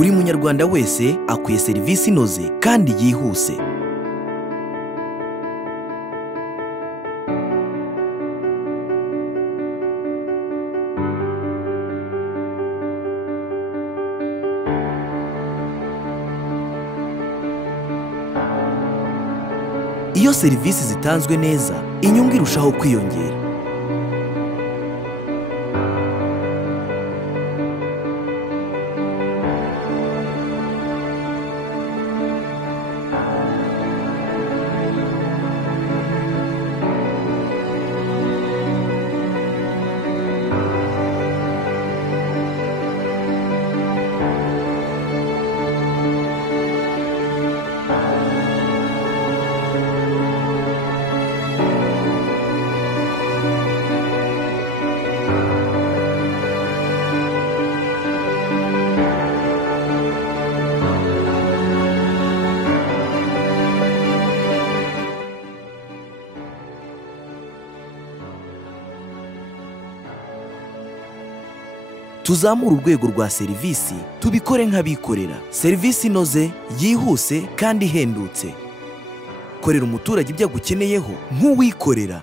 buri munyarwanda wese akwiye serivisi inoze kandi yihuse. Iyo serivisi zitanzwe neza, inyungu irushaho kwiyongera. Tuzamura urwego rwa serivisi, tubikore nk'abikorera. Serivisi inoze, yihuse kandi ihendutse. Korera umuturage ibyo agukeneyeho nk'uwikorera.